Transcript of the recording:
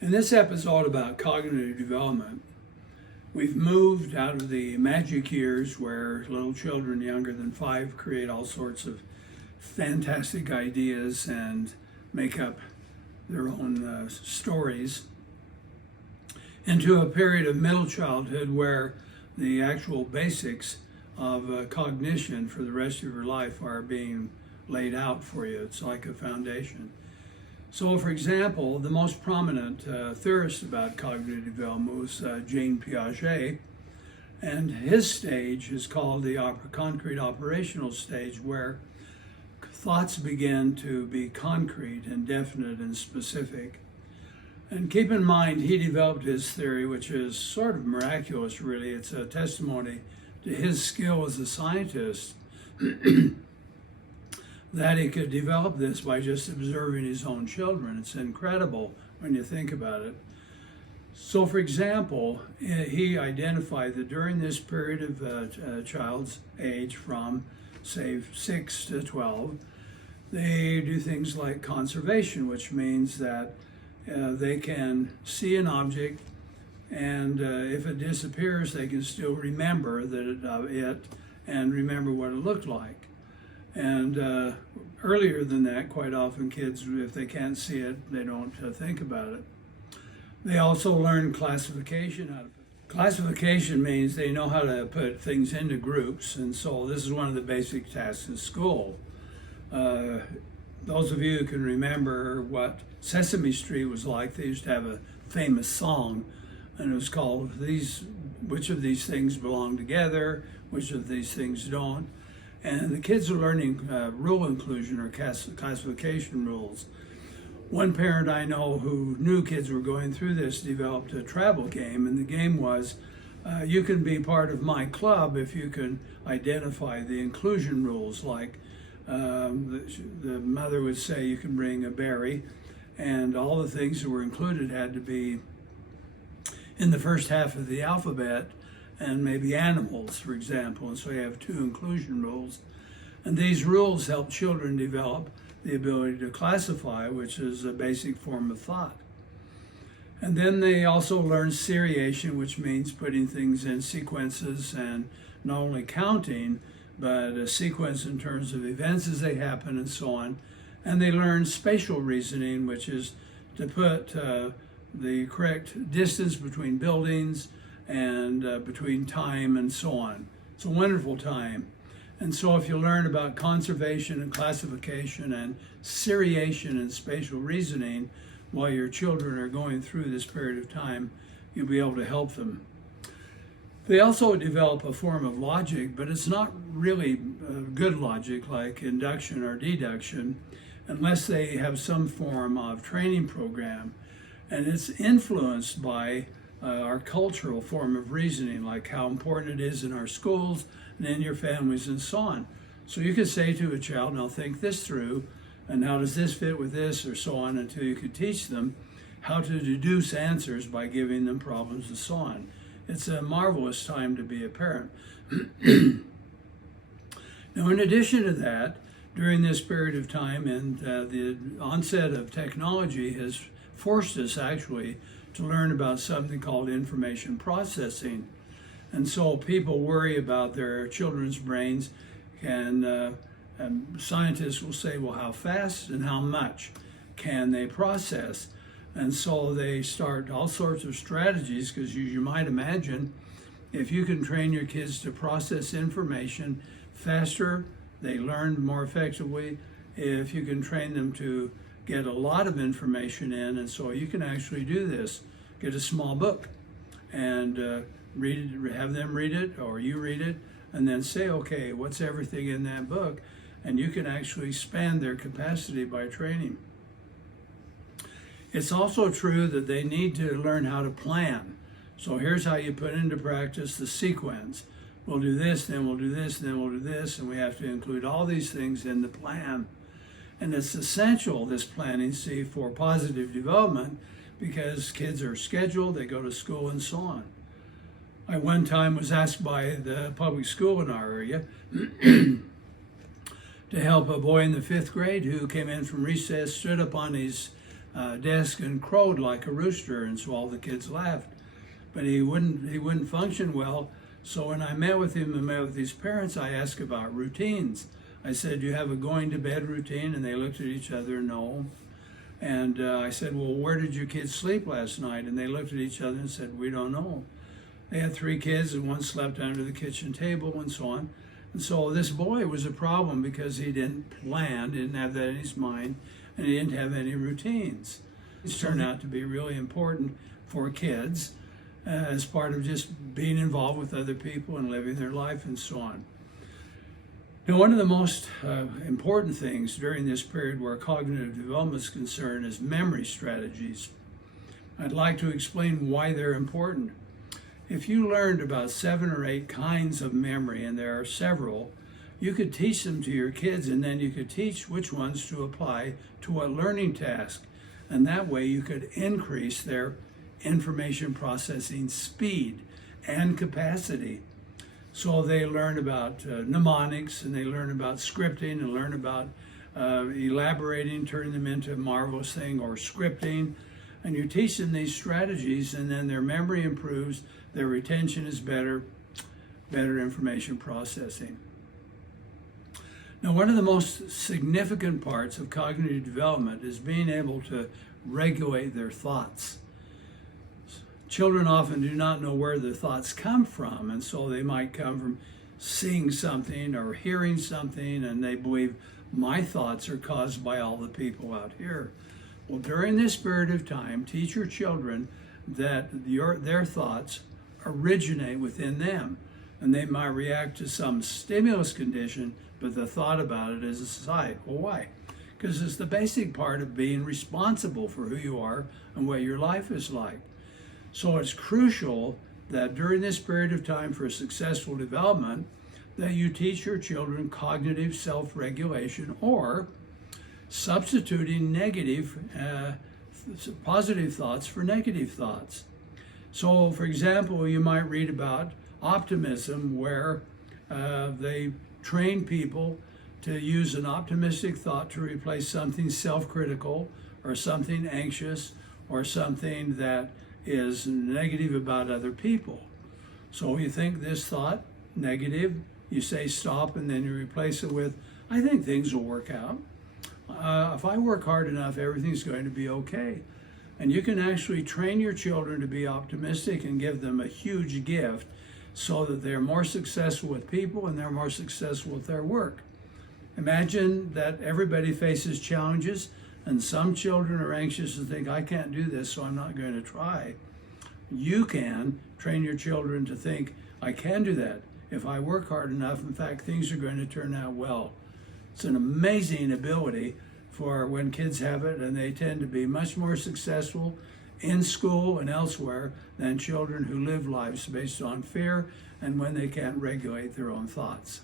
In this episode about cognitive development, we've moved out of the magic years where little children younger than 5 create all sorts of fantastic ideas and make up their own stories, into a period of middle childhood where the actual basics of cognition for the rest of your life are being laid out for you. It's like a foundation. So, for example, the most prominent theorist about cognitive development was Jean Piaget, and his stage is called the concrete operational stage, where thoughts begin to be concrete and definite and specific. And keep in mind, he developed his theory, which is sort of miraculous, really. It's a testimony to his skill as a scientist that he could develop this by just observing his own children. It's incredible when you think about it. So, for example, he identified that during this period of a child's age from, say, 6 to 12, they do things like conservation, which means that they can see an object, and if it disappears, they can still remember it and remember what it looked like. And earlier than that, quite often kids, if they can't see it, they don't think about it. They also learn classification. Classification means they know how to put things into groups, and so this is one of the basic tasks in school. Those of you who can remember what Sesame Street was like, they used to have a famous song, and it was called which of these things belong together, which of these things don't. And the kids are learning rule inclusion or classification rules. One parent I know who knew kids were going through this developed a travel game, and the game was, you can be part of my club if you can identify the inclusion rules, like the mother would say you can bring a berry, and all the things that were included had to be in the first half of the alphabet, and maybe animals, for example. And so you have 2 inclusion rules. And these rules help children develop the ability to classify, which is a basic form of thought. And then they also learn seriation, which means putting things in sequences and not only counting, but a sequence in terms of events as they happen and so on. And they learn spatial reasoning, which is to put the correct distance between buildings and between time and so on. It's a wonderful time. And so if you learn about conservation and classification and seriation and spatial reasoning while your children are going through this period of time, you'll be able to help them. They also develop a form of logic, but it's not really good logic like induction or deduction unless they have some form of training program. And it's influenced by our cultural form of reasoning, like how important it is in our schools and in your families and so on. So you could say to a child, now think this through, and how does this fit with this, or so on, until you could teach them how to deduce answers by giving them problems and so on. It's a marvelous time to be a parent. Now, in addition to that, during this period of time, and the onset of technology has forced us actually to learn about something called information processing. And so people worry about their children's brains, and scientists will say, well, how fast and how much can they process? And so they start all sorts of strategies, because you might imagine, if you can train your kids to process information faster, they learn more effectively. If you can train them to get a lot of information in, and so you can actually do this. Get a small book and read it, have them read it, or you read it, and then say, okay, what's everything in that book? And you can actually expand their capacity by training. It's also true that they need to learn how to plan. So here's how you put into practice the sequence. We'll do this, then we'll do this, then we'll do this, and we have to include all these things in the plan. And it's essential, this planning, see, for positive development, because kids are scheduled, they go to school and so on. I one time was asked by the public school in our area to help a boy in the 5th grade who came in from recess, stood up on his desk and crowed like a rooster, and so all the kids laughed. But he wouldn't function well. So when I met with him and met with his parents, I asked about routines. I said, "You have a going to bed routine?" And they looked at each other, "No." And I said, "Well, where did your kids sleep last night?" And they looked at each other and said, "We don't know." They had 3 kids, and one slept under the kitchen table and so on. And so this boy was a problem because he didn't plan, didn't have that in his mind, and he didn't have any routines. It's turned out to be really important for kids as part of just being involved with other people and living their life and so on. Now, one of the most important things during this period where cognitive development is concerned is memory strategies. I'd like to explain why they're important. If you learned about 7 or 8 kinds of memory, and there are several, you could teach them to your kids, and then you could teach which ones to apply to what learning task. And that way you could increase their information processing speed and capacity. So they learn about mnemonics, and they learn about scripting, and learn about elaborating, turning them into a marvelous thing, or scripting. And you teach them these strategies, and then their memory improves, their retention is better information processing. Now, one of the most significant parts of cognitive development is being able to regulate their thoughts. Children often do not know where their thoughts come from, and so they might come from seeing something or hearing something, and they believe my thoughts are caused by all the people out here. Well, during this period of time, teach your children that their thoughts originate within them, and they might react to some stimulus condition, but the thought about it is aside. Well, why? Because it's the basic part of being responsible for who you are and what your life is like. So it's crucial that during this period of time for successful development, that you teach your children cognitive self-regulation, or substituting positive thoughts for negative thoughts. So, for example, you might read about optimism, where they train people to use an optimistic thought to replace something self-critical or something anxious or something that is negative about other people. So you think this thought negative, you say stop, and then you replace it with, I think things will work out. If I work hard enough, everything's going to be okay. And you can actually train your children to be optimistic and give them a huge gift so that they're more successful with people and they're more successful with their work. Imagine that everybody faces challenges, and some children are anxious and think, I can't do this, so I'm not going to try. You can train your children to think, I can do that. If I work hard enough, in fact, things are going to turn out well. It's an amazing ability for when kids have it, and they tend to be much more successful in school and elsewhere than children who live lives based on fear and when they can't regulate their own thoughts.